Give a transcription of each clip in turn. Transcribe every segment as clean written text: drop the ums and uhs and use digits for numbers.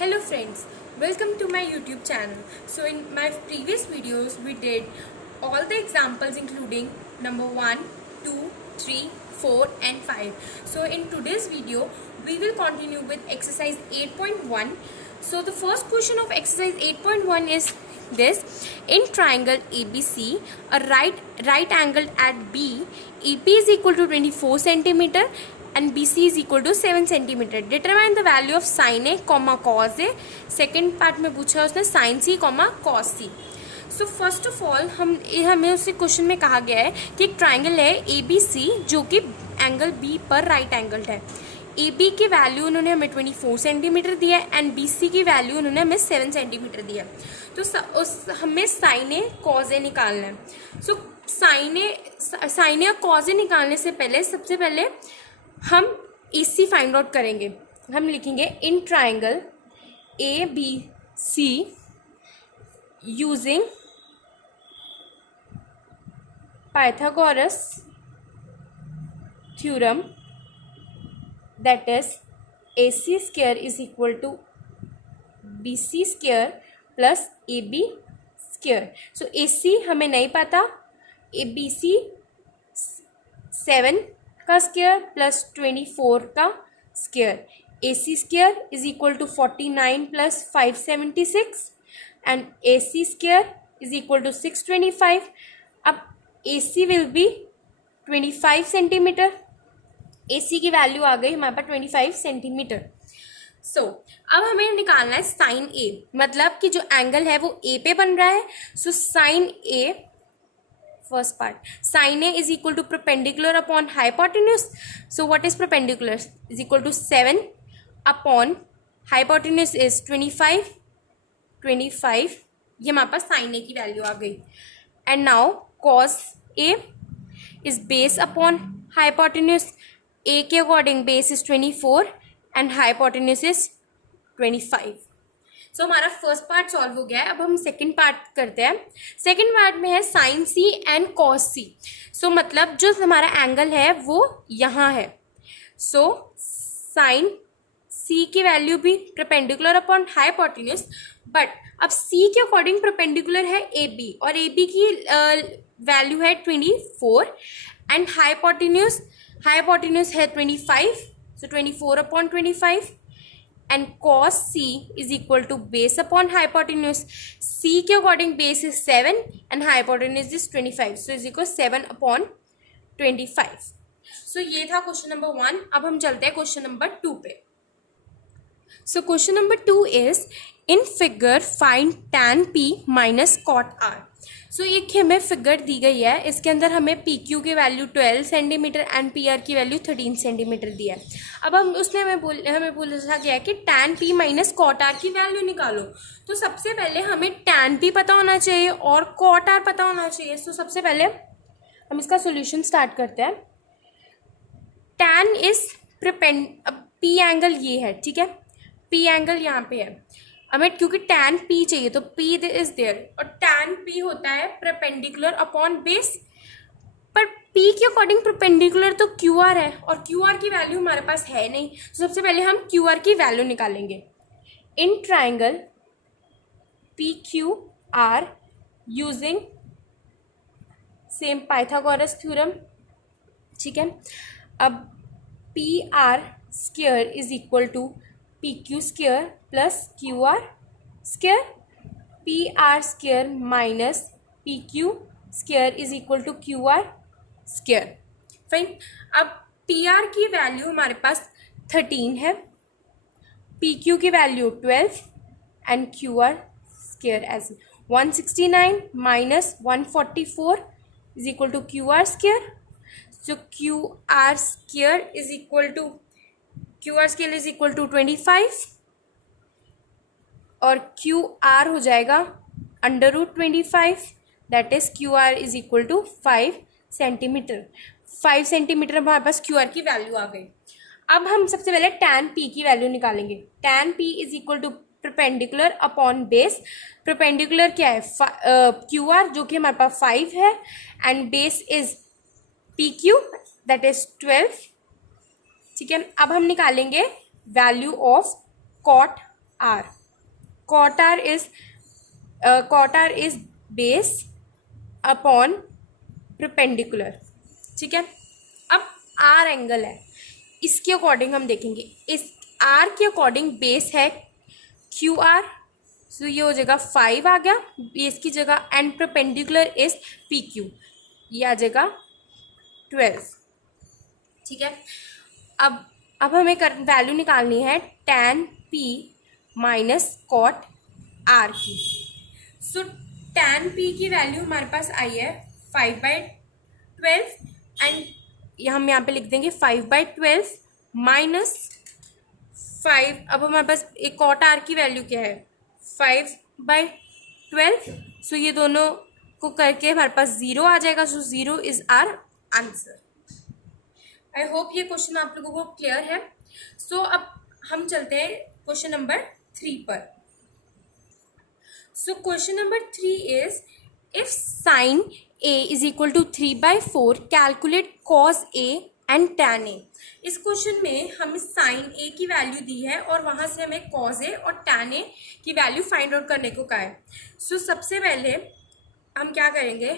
Hello friends, welcome to my YouTube channel. So in my previous videos we did all the examples including number 1, 2, 3, 4 and 5. So in today's video we will continue with exercise 8.1. So the first question of exercise 8.1 is this: in triangle ABC, a right angled at B, EP is equal to 24 centimeter and BC is equal to 7 centimeter. Determine the value of sin A, cos A. Second part में पूछा उसने sin C, cos C. So first of all हमें उसी question में कहा गया है कि एक ट्राइंगल है ABC जो कि एंगल B पर राइट एंगल्ड है. AB की वैल्यू उन्होंने हमें 24 सेंटीमीटर दिया है एंड BC की वैल्यू उन्होंने हमें 7 सेंटीमीटर दिया. तो हमें sin A cos A निकालना है. सो sin A और cos A निकालने से पहले सबसे पहले हम AC फाइंड आउट करेंगे. हम लिखेंगे इन triangle ABC using Pythagoras theorem, that is AC square is equal to BC square plus AB square. So AC हमें नहीं पता, ABC 7 का स्क्वायर प्लस 24 का square. AC square is equal to 49 plus 576 and AC square is equal to 625. अब AC will be 25 centimetre. AC की value आ गई हमारे पास 25 सेंटीमीटर. सो अब हमें निकालना है साइन A, मतलब कि जो एंगल है वो A पे बन रहा है. So sine A, first part, sin A is equal to perpendicular upon hypotenuse. So what is perpendicular? Is equal to 7 upon hypotenuse is 25. ये हमारे पास sin A की वैल्यू आ गई. And now cos A is base upon hypotenuse. A के according base is 24 and hypotenuse is 25. सो हमारा first part solve हो गया है. अब हम सेकंड पार्ट करते हैं. सेकंड पार्ट में है sine C and cos C. So मतलब जो हमारा एंगल है वो यहाँ है. सो साइन C की वैल्यू भी परपेंडिकुलर अपॉन हाइपोटेन्यूज, बट अब C के अकॉर्डिंग परपेंडिकुलर है AB और AB की वैल्यू है 24 एंड हाइपोटेन्यूज है 25. So 24 upon 25 and cos C is equal to base upon hypotenuse. C के according base is 7 and hypotenuse is 25. So is equal 7 upon 25. So ये था question number 1. अब हम चलते हैं क्वेश्चन नंबर 2 पे. So question number 2 is in figure find tan P minus cot R. सो एक हमें फिगर दी गई है, इसके अंदर हमें PQ की वैल्यू 12 सेंटीमीटर एंड PR की वैल्यू 13 सेंटीमीटर दिया है. अब हम उसने हमें बोला गया है कि tan P minus cot R की वैल्यू निकालो. तो सबसे पहले हमें tan P पता होना चाहिए और cot R पता होना चाहिए. तो सबसे पहले हम इसका सोल्यूशन स्टार्ट करते हैं. tan इज P एंगल ये है, ठीक है. P एंगल यहाँ पे है हमें, क्योंकि tan P चाहिए तो P इज देयर और tan P होता है परपेंडिकुलर अपॉन बेस. पर P के अकॉर्डिंग परपेंडिकुलर तो QR है और QR की वैल्यू हमारे पास है नहीं. तो सबसे पहले हम QR की वैल्यू निकालेंगे. In triangle PQR using same Pythagoras theorem, ठीक है. अब PR square is equal to PQ square plus QR square. PR square minus PQ square is equal to QR square. Fine. अब PR की value हमारे पास 13 है, PQ की value 12 and QR square as 169 minus 144 is equal to QR square. So QR square is equal to QR scale is equal to 25 और QR हो जाएगा under root 25, that is QR is equal to 5 centimetre. 5 centimetre हमारे पास QR की value आ गई. अब हम सबसे पहले tan P की वैल्यू निकालेंगे. tan P is equal to perpendicular upon base. Perpendicular क्या है? QR जो कि हमारे पास 5 है and base is PQ that is 12, ठीक है. अब हम निकालेंगे value of cot R. Cot R is base upon perpendicular. ठीक है, अब R एंगल है, इसके अकॉर्डिंग हम देखेंगे, इस R के अकॉर्डिंग बेस है QR, सो ये हो जाएगा 5 आ गया बेस की जगह, एंड परपेंडिकुलर इज PQ, ये आ जाएगा 12. ठीक है, अब हमें वैल्यू निकालनी है tan P minus cot R की. सो tan P की वैल्यू हमारे पास आई है 5/12, एंड हम यहाँ पे लिख देंगे 5/12 माइनस 5. अब हमारे पास एक कॉट R की वैल्यू क्या है 5/12. सो ये दोनों को करके हमारे पास 0 आ जाएगा. So 0 is our answer. I hope ये क्वेश्चन आप लोगों को क्लियर है. सो अब हम चलते हैं क्वेश्चन नंबर 3 पर. So question number 3 is if sine A is equal to 3/4 calculate cos A and tan A. इस क्वेश्चन में हमें साइन A की वैल्यू दी है और वहां से हमें कॉस A और tan A की वैल्यू फाइंड आउट करने को कहा है. सो सबसे पहले हम क्या करेंगे,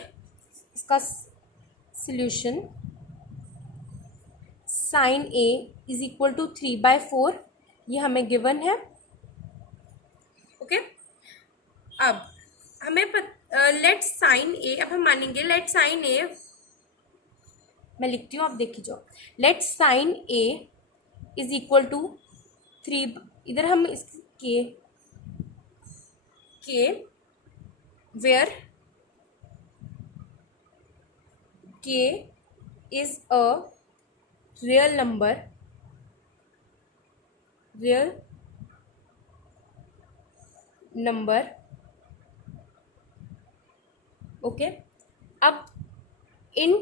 इसका solution sine A is equal to 3/4, ये हमें गिवन है. ओके, अब हमें लेट साइन A, अब हम मानेंगे लेट साइन A, मैं लिखती हूँ आप देखिए जाओ. Let sine A is equal to 3, इधर हम इसके where K is a real number. Okay, अब in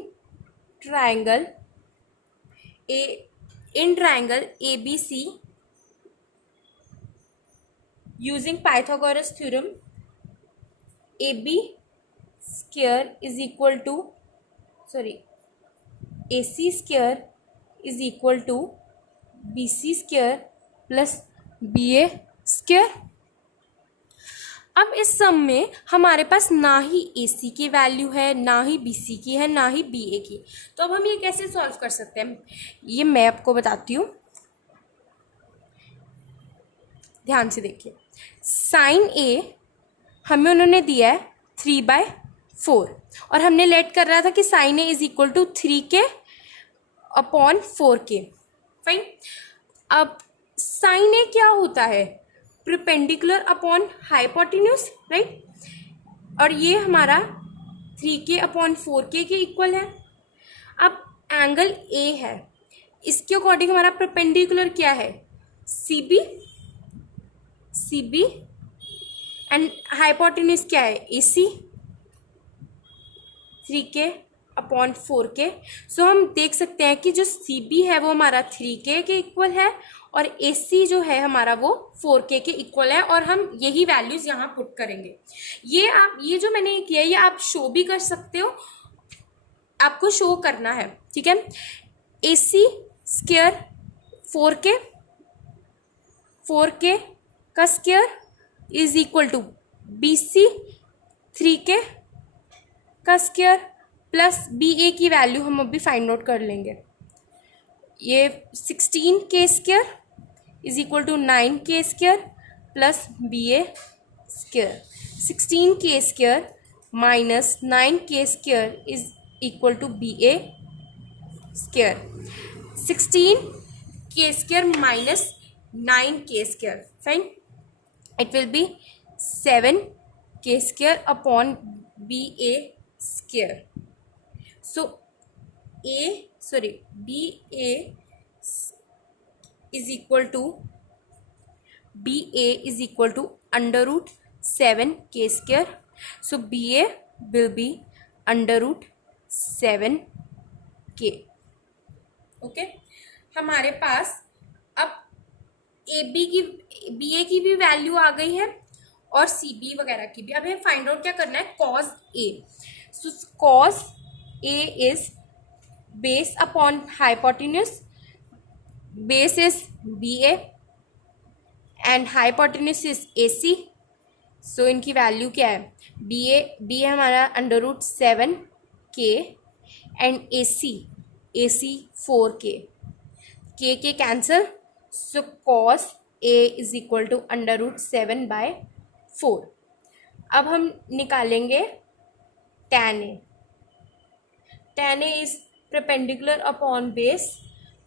triangle ABC using Pythagoras theorem AB square is equal to AC square is equal to BC square plus BA square. अब इस सम में हमारे पास ना ही AC की वैल्यू है, ना ही BC की है, ना ही BA की. तो अब हम ये कैसे सॉल्व कर सकते हैं, ये मैं आपको बताती हूँ, ध्यान से देखिए. साइन A हमें उन्होंने दिया है 3/4 और हमने लेट कर रहा था कि sine A is equal to 3K upon 4K. Fine. अब साइन A क्या होता है, परपेंडिकुलर अपॉन हाइपोटेन्यूज, राइट, और ये हमारा 3K अपॉन 4K के इक्वल है. अब एंगल A है, इसके अकॉर्डिंग हमारा परपेंडिकुलर क्या है CB एंड हाइपोटेन्यूज क्या है AC 3K अपॉन 4K. सो हम देख सकते हैं कि जो CB है वो हमारा 3K के इक्वल है और AC जो है हमारा वो 4K के इक्वल है, और हम यही वैल्यूज यहाँ पुट करेंगे. ये जो मैंने किया है ये आप शो भी कर सकते हो, आपको शो करना है. ठीक है, AC स्क्वायर 4K का square is equal to BC 3K का स्क्वायर प्लस BA की वैल्यू हम अभी फाइंड आउट कर लेंगे. ये 16K square is equal to 9K square plus BA square. 16K square minus 9K square is equal to BA square. 16K square minus 9K square, fine, it will be 7K square upon BA square. So BA is equal to under root 7K square. So BA will be under root 7K. Okay, हमारे पास अब BA की भी value आ गई है और CB वगैरह की भी. अब हमें फाइंड आउट क्या करना है, cos A. So cos A is base upon hypotenuse, base is BA and hypotenuse is AC. सो इनकी वैल्यू क्या है, बी है हमारा √7k and AC 4k. K cancel. So cos A is equal to √7/4. अब हम निकालेंगे tan A. tan A is perpendicular upon base.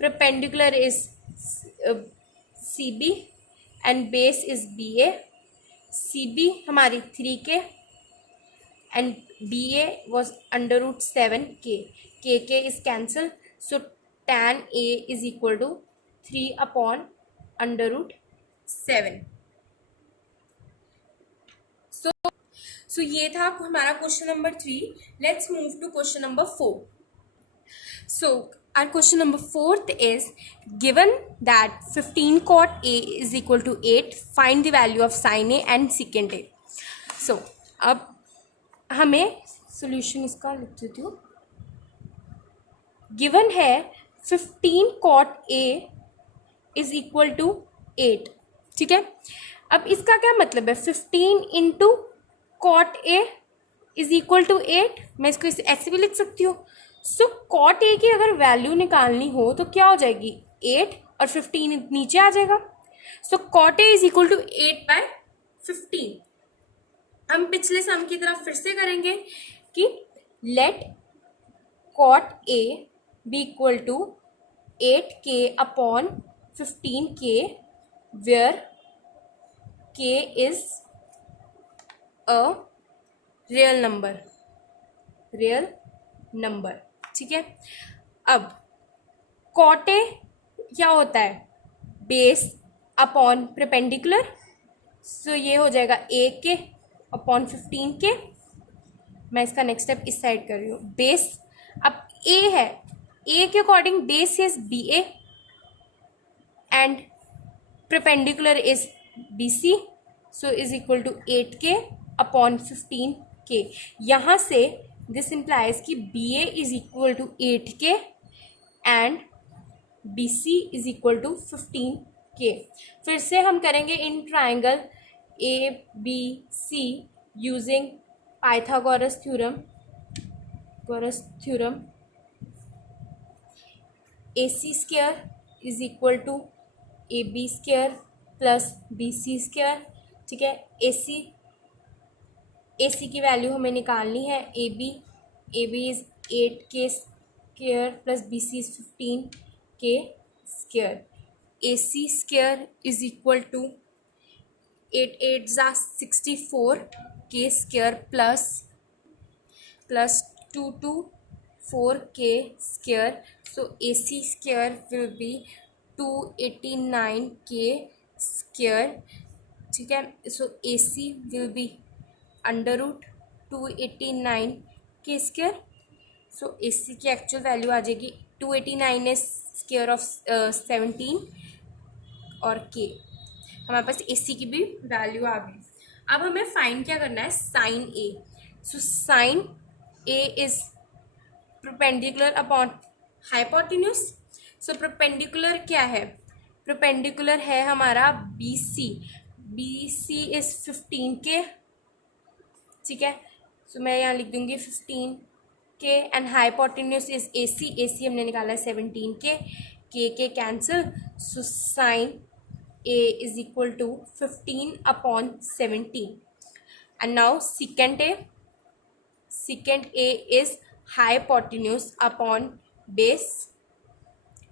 Perpendicular is CB and base is BA. CB हमारी 3k and BA was √7k. K is cancel. So tan A is equal to 3/√7. So ये था हमारा question number 3. Let's move to question number 4. So our question number 4th is, given that 15 cot A is equal to 8, find the value of sin A and secant A. So अब हमें solution इसका लिख देती हूँ. Given है 15 cot A is equal to 8. ठीक है. अब इसका क्या मतलब है, 15 into cot A is equal to 8. मैं इसको ऐसे भी लिख सकती हूँ. सो cot A की अगर वैल्यू निकालनी हो तो क्या हो जाएगी, 8 और 15 नीचे आ जाएगा. So cot A is equal to 8/15. हम पिछले सम की तरफ फिर से करेंगे कि let cot A be equal to 8k/15k where k is a real number. ठीक है. अब cot A क्या होता है, बेस अपॉन परपेंडिकुलर. सो ये हो जाएगा AK/15k. मैं इसका नेक्स्ट स्टेप इस साइड कर रही हूँ. बेस अब A है, A के according base is BA and perpendicular is BC. So is equal to 8k/15k. यहाँ से दिस इम्प्लाइज कि BA is equal to 8k and BC is equal to 15k. फिर से हम करेंगे in triangle ABC using Pythagoras theorem. AC² is equal to AB² plus BC². ठीक है. AC की वैल्यू हमें निकालनी है. AB is 8k² plus BC is 15k². AC² is equal to 8 8 64k² plus 2 2 4k². So AC² will be 289k². ठीक है. So AC will be √289k². So AC की actual value आ जाएगी 289 इज स्क्वायर ऑफ 17 और k. हमारे पास AC की भी value आ गई. अब हमें फाइंड क्या करना है, sine A. So sine A is perpendicular upon hypotenuse. So perpendicular क्या है, परपेंडिकुलर है हमारा BC इज 15k. ठीक है. सो मैं यहाँ लिख दूंगी 15k and hypotenuse is AC हमने निकाला है 17k. k cancel. So sine A is equal to 15/17. And now secant A इज hypotenuse upon base.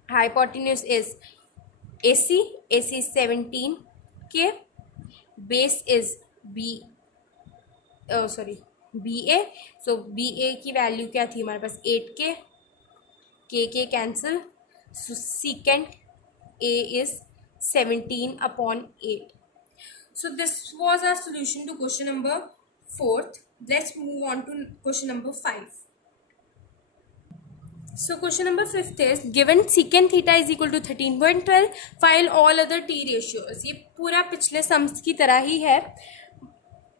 Hypotenuse is AC is 17k. Base is BA. So BA की value क्या थी हमारे पास, 8k. k cancel. So secant A is 17/8. So this was our solution to question number 4th. Let's move on to question number 5. So question number 5th is, given secant theta is equal to 13.12, find all other t ratios. ये पूरा पिछले sums की तरह ही है,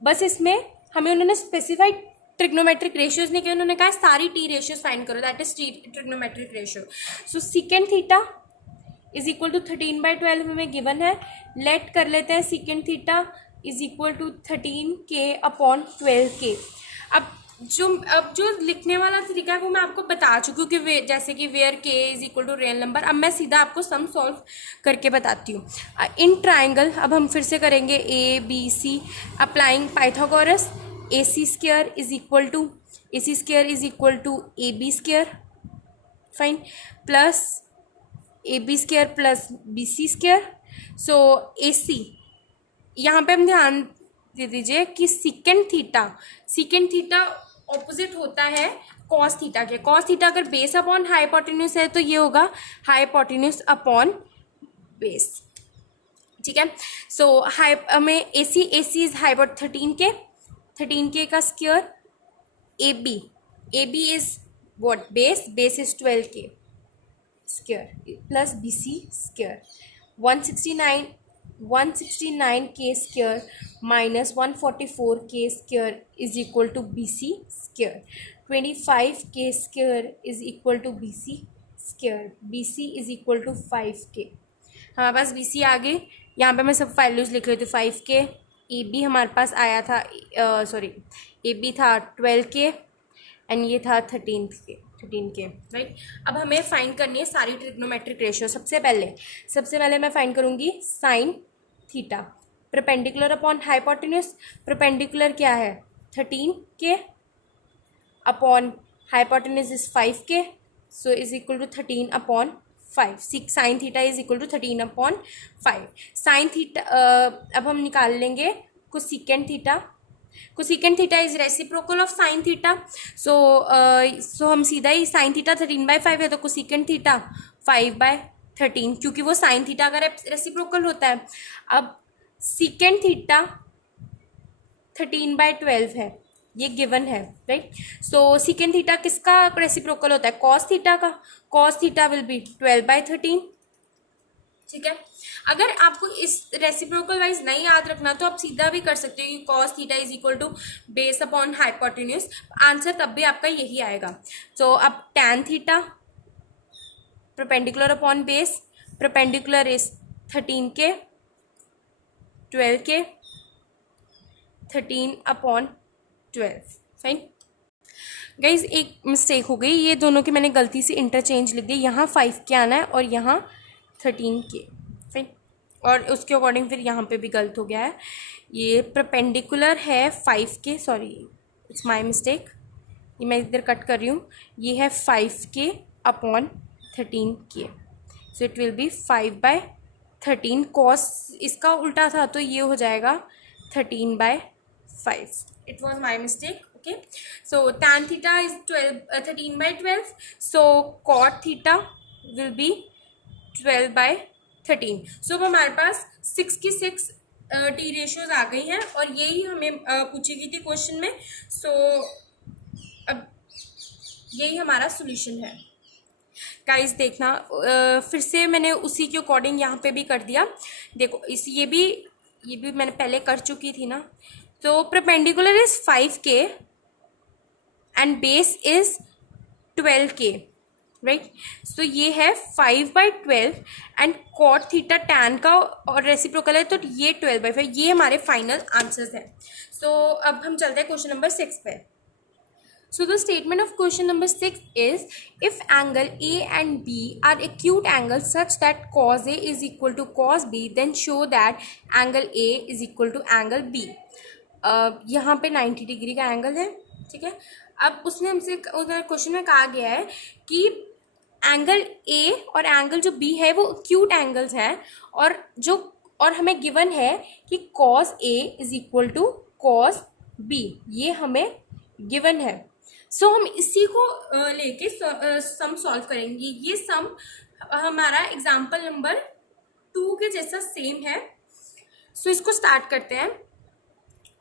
बस इसमें हमें उन्होंने स्पेसिफाइड ट्रिग्नोमेट्रिक रेशियोज नहीं किया. उन्होंने कहा सारी टी रेशियोज फाइंड करो, that is trigonometric ratio. So secant theta is equal to 13/12 हमें गिवन है। लेट कर लेते हैं secant theta is equal to 13k/12k। अब जो लिखने वाला तरीका है वो मैं आपको बता चुकी हूँ कि जैसे कि where k is equal to real number. अब मैं सीधा आपको सम सॉल्व करके बताती हूँ। इन ट्राइंगल अब हम फिर से करेंगे ABC applying Pythagoras. AC square is equal to AB square, fine, plus AB square plus BC square. So AC यहाँ पे हम ध्यान दे दीजिए कि सीकेंड थीटा ऑपोजिट होता है कॉस थीटा के। कॉस थीटा अगर बेस अपॉन हाइपोटेन्यूज है तो ये होगा हाइपोटेन्यूज अपॉन बेस, ठीक है। सो हमें AC इज हाइपोट 13k का square. AB is what, base is 12k square plus BC square. 169k square minus 144k square is equal to BC square. 25k square is equal to BC square. BC is equal to 5k। हमारे पास BC आ गई, यहाँ पे मैं सब values लिख रही थी। 5k। AB हमारे पास आया था AB था 12k एंड ये था 13k, राइट। अब हमें फाइंड करनी है सारी ट्रिग्नोमेट्रिक रेशियो। सबसे पहले मैं फाइंड करूंगी sine theta perpendicular upon hypotenuse. Perpendicular क्या है 13k upon hypotenuse is 5k, so is equal to 13/5। Sine theta is equal to 13/5। Sine theta अब हम निकाल लेंगे cosecant theta is reciprocal of sine theta. So हम सीधा ही sine theta 13/5 है तो कोसेकेंट थीटा 5/13, क्योंकि वो साइन थीटा का रेसिप्रोकल होता है। अब सेकेंट थीटा 13/12 है, ये गिवन है, राइट। सो सेकेंट थीटा किसका रेसिप्रोकल होता है, कॉस थीटा का। कॉस थीटा विल बी 12/13, ठीक है। अगर आपको इस रेसिप्रोकल वाइज नहीं याद रखना तो आप सीधा भी कर सकते हो कि cos theta is equal to base upon hypotenuse. Answer तब भी आपका यही आएगा। सो अब tan theta perpendicular upon base, perpendicular is 13k 12k 13/12, fine. Guys एक मिस्टेक हो गई, ये दोनों की मैंने गलती से इंटरचेंज लिख दी। यहाँ 5k आना है और यहाँ 13k, फाइन। और उसके अकॉर्डिंग फिर यहाँ पे भी गलत हो गया है। ये परपेंडिकुलर है 5k, sorry it's my mistake, ये मैं इधर कट कर रही हूँ। ये है 5k upon 13k, so it will be 5/13। Cos इसका उल्टा था तो ये हो जाएगा 13/5। It was my mistake, okay. So tan theta is 13/12, so cot theta will be 12/13। सो अब हमारे पास 6 की 6 टी रेशियोज आ गई हैं और यही हमें पूछी गई थी क्वेश्चन में। सो अब यही हमारा सोल्यूशन है। गाइस देखना, फिर से मैंने उसी के अकॉर्डिंग यहाँ पे भी कर दिया। देखो ये भी मैंने पहले कर चुकी थी ना। तो perpendicular is 5k and base is 12k, right. So ये है 5/12 एंड कॉट थीटा टैन का और रेसिप्रोकल है तो ये 12/5। ये हमारे फाइनल आंसर्स हैं। सो अब हम चलते हैं क्वेश्चन नंबर 6 पे। So the statement of question number 6 is, if angle A and B are acute angles such that cos A is equal to cos B, then show that angle A is equal to angle B. यहाँ पे 90 degree का angle है, ठीक है। अब उसने हमसे question में कहा गया है कि एंगल A और एंगल जो B है वो एक्यूट एंगल्स हैं और हमें गिवन है कि cos A is equal to cos B, ये हमें गिवन है। सो हम इसी को लेके सम सॉल्व करेंगे। ये सम हमारा एग्जाम्पल नंबर 2 के जैसा सेम है। सो इसको स्टार्ट करते हैं।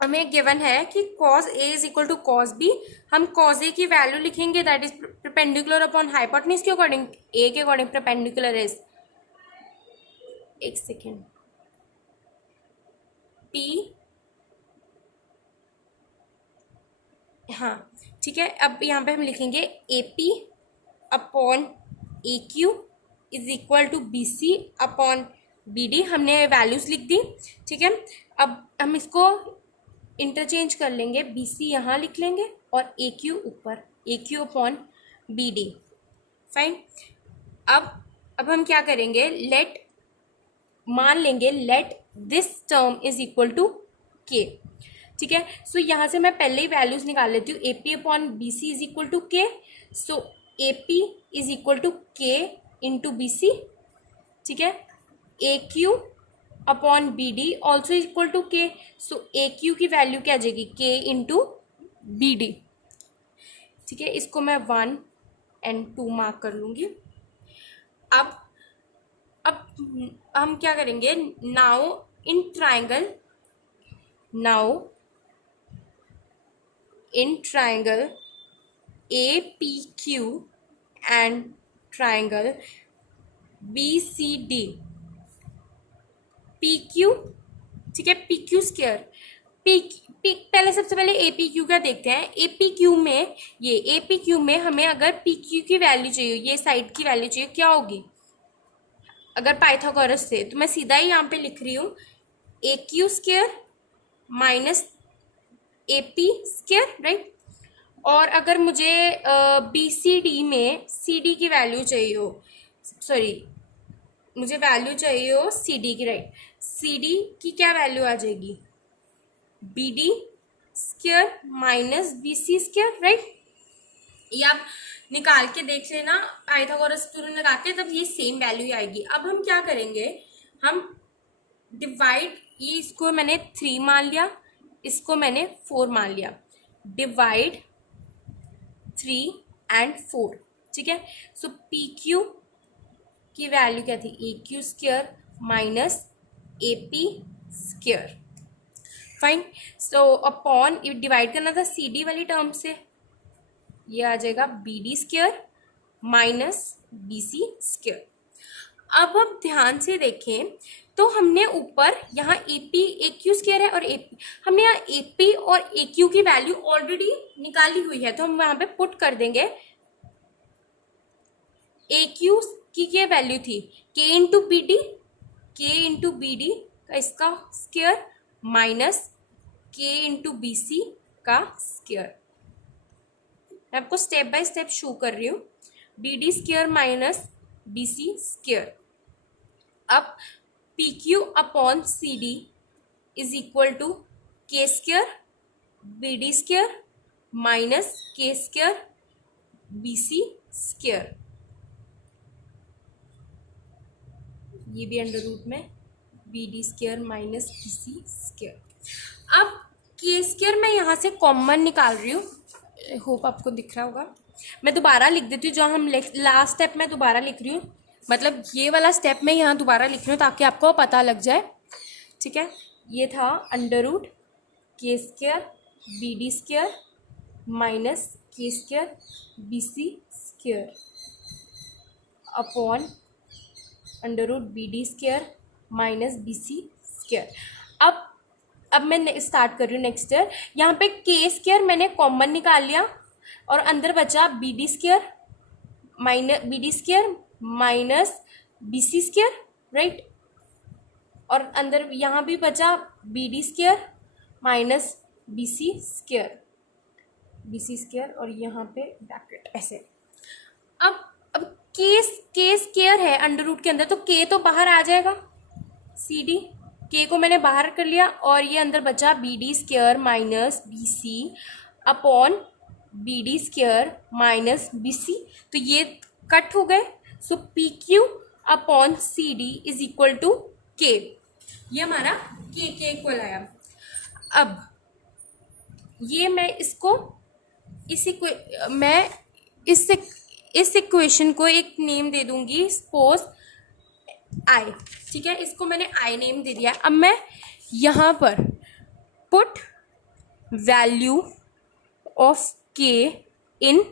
हमें गिवन है कि cos A is equal to cos B। हम cos A की वैल्यू लिखेंगे, that is perpendicular upon hypotenuse के अकॉर्डिंग। A के अकॉर्डिंग परपेंडिकुलर इज, एक सेकेंड, P, हाँ ठीक है। अब यहाँ पे हम लिखेंगे AP upon AQ is equal to B C upon B D, हमने वैल्यूज लिख दी, ठीक है। अब हम इसको इंटरचेंज कर लेंगे, बी सी यहाँ लिख लेंगे और ए क्यू ऊपर, A Q upon B D, fine. अब हम क्या करेंगे, मान लेंगे let this term is equal to K, ठीक है। सो यहाँ से मैं पहले ही वैल्यूज निकाल लेती हूँ, A P upon B C is equal to के, so A P is equal to K into B C, ठीक है। A Q upon B D also equal to के, सो ए क्यू की वैल्यू क्या आ जाएगी, के इंटू बी डी, ठीक है। इसको मैं 1 और 2 मार्क कर लूँगी। अब हम क्या करेंगे, now in triangle A P Q and triangle B C D, P Q, ठीक है, पी क्यू स्क्वायर, पहले सबसे पहले ए पी क्यू का देखते हैं। ए पी क्यू में हमें अगर पी क्यू की वैल्यू चाहिए, ये साइड की वैल्यू चाहिए, क्या होगी, अगर पाइथागोरस से, तो मैं सीधा ही यहाँ पे लिख रही हूँ A Q square minus A P square, right. और अगर मुझे बी सी डी में सी डी की वैल्यू चाहिए हो, मुझे वैल्यू चाहिए हो सी डी की, राइट, सी डी की क्या वैल्यू आ जाएगी, B D square minus B C square, right. ये आप निकाल के देख लेना, पाइथागोरस थ्योरम लगा के, तब ये सेम वैल्यू आएगी। अब हम क्या करेंगे, हम डिवाइड, ये इसको मैंने 3 मान लिया, इसको मैंने 4 मान लिया, डिवाइड 3 और 4, ठीक है। सो पी क्यू की वैल्यू क्या थी, A Q square minus A P square, fine. So upon, divide करना था सी डी वाली टर्म से, ये आ जाएगा B D square minus B C square. अब हम ध्यान से देखें तो हमने ऊपर यहाँ A P, A Q square है और ए पी, हमने यहाँ ए पी और ए क्यू की वैल्यू ऑलरेडी निकाली हुई है, तो हम वहाँ पे पुट कर देंगे। ए क्यू की क्या वैल्यू थी, के इंटू बी डी, के इंटू बी डी का इसका स्क्वायर माइनस के इंटू बी सी का स्क्वायर। मैं आपको स्टेप बाय स्टेप शो कर रही हूँ, B D square minus B C square. अब P Q upon C D is equal to K square B D square minus K square B C square, ये भी under root में B D square minus B C square. अब K square मैं यहाँ से common निकाल रही हूँ, होप आपको दिख रहा होगा। मैं दोबारा लिख देती हूँ, जो हम लास्ट स्टेप में दोबारा लिख रही हूँ, मतलब ये वाला स्टेप में यहाँ दोबारा लिख रही हूँ ताकि आपको पता लग जाए, ठीक है। ये था under root K square B D square minus K square B C square upon under root B D square minus B C square. अब मैं स्टार्ट कर रही हूँ नेक्स्ट ईयर। यहाँ पे के स्क्वायर मैंने कॉमन निकाल लिया और अंदर बचा B D square minus B C square, right. और अंदर यहाँ भी बचा B D square minus B C square और यहाँ पे ब्रैकेट ऐसे। अब के स्क्वायर है अंडर रूट के अंदर, तो के तो बाहर आ जाएगा, सी डी के को मैंने बाहर कर लिया और ये अंदर बचा B D square minus B C upon B D square minus B C, तो ये कट हो गए। So P Q upon C D is equal to K, ये हमारा के इक्वल आया। अब ये मैं इसको इस इक्वेशन को एक नेम दे दूंगी, सपोज आई, ठीक है। इसको मैंने आई नेम दे दिया। अब मैं यहाँ पर पुट वैल्यू ऑफ के इन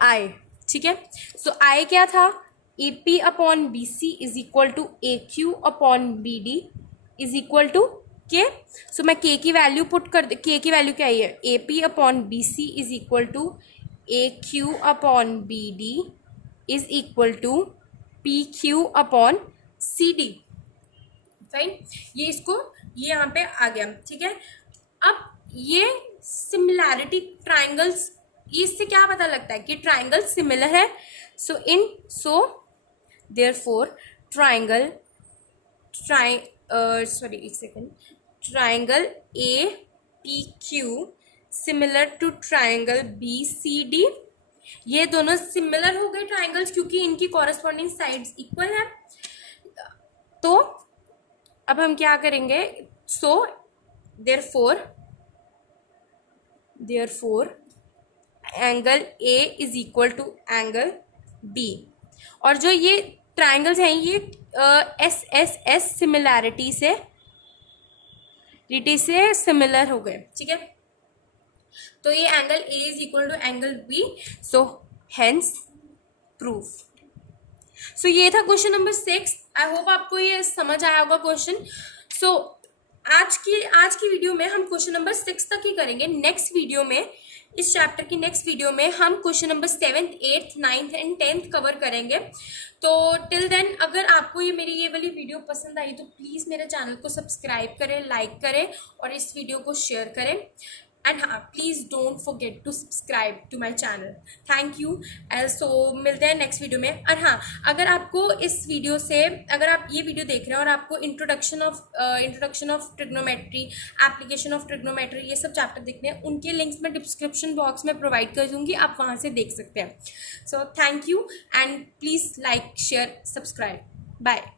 आई, ठीक है। सो आई क्या था, A P upon B C is equal to A Q upon B D is equal to के। सो मैं के की वैल्यू पुट कर, के की वैल्यू क्या है, A P upon B C is equal to A Q upon B D is equal to P Q upon C D. Fine, ये इसको ये यहाँ पे आ गया, ठीक है। अब ये सिमिलैरिटी ट्राइंगल्स, इससे क्या पता लगता है कि ट्राइंगल सिमिलर है। So therefore triangle triangle A P Q similar to triangle B C D. ये दोनों सिमिलर हो गए ट्राइंगल्स क्योंकि इनकी कॉरेस्पॉन्डिंग साइड्स इक्वल है। तो अब हम क्या करेंगे, so therefore angle A is equal to angle B. और जो ये ट्राइंगल्स हैं ये एस सिमिलैरिटी से सिमिलर हो गए, ठीक है। तो ये angle A is equal to angle B, so hence proof. So ये था क्वेश्चन नंबर 6। आई होप आपको ये समझ आया होगा क्वेश्चन। सो आज की वीडियो में हम क्वेश्चन नंबर 6 तक ही करेंगे। नेक्स्ट वीडियो में, इस चैप्टर की नेक्स्ट वीडियो में हम question number 7th, 8th, 9th and 10th cover करेंगे। तो टिल देन अगर आपको मेरी ये वाली वीडियो पसंद आई तो प्लीज़ मेरे चैनल को सब्सक्राइब करें, लाइक करें और इस वीडियो को शेयर करें। एंड हाँ, please don't forget to subscribe to my channel. Thank you. So मिलते हैं नेक्स्ट वीडियो में। और हाँ, अगर आपको इस वीडियो से, अगर आप ये वीडियो देख रहे हैं और आपको introduction of trigonometry, application of trigonometry, ये सब चैप्टर देखने हैं, उनके लिंक्स मैं डिस्क्रिप्शन बॉक्स में प्रोवाइड कर दूँगी, आप वहाँ से देख सकते हैं। So thank you and please like, share, subscribe. Bye.